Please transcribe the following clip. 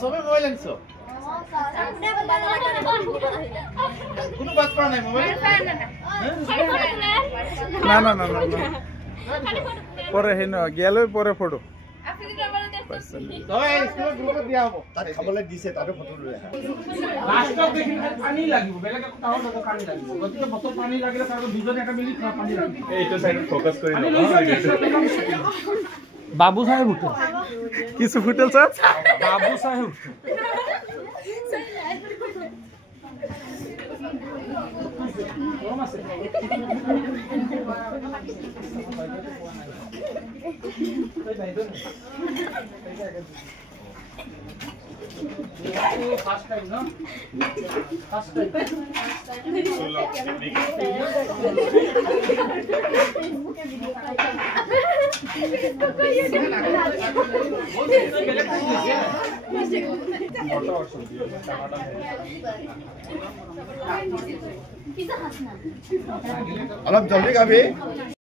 সবে মোবাইল আনছো কোনো বাত করা নাই মোবাইল না না না না না পরে হেন গেলে পরে ফটো তবে স্কুল গ্রুপে দিয়া হ'ব তাত খাবলৈ দিছে তাতে ফটো লৈ আহা লাষ্টত দেখি পানী লাগিব বেলেগ একো তাও লগত পানী লাগিব গতিকে বটল পানী লাগিলে তাৰ দুজনে এটা মিলি পানী লাগিব এইটো সাইড ফোকাস কৰি বাবু সাহেব উঠে কিছু ফুটেল স্যার বাবু সাহেব কম আছে ফার্স্ট টাইম না ফার্স্ট টাইম অলপ জলদি খাবি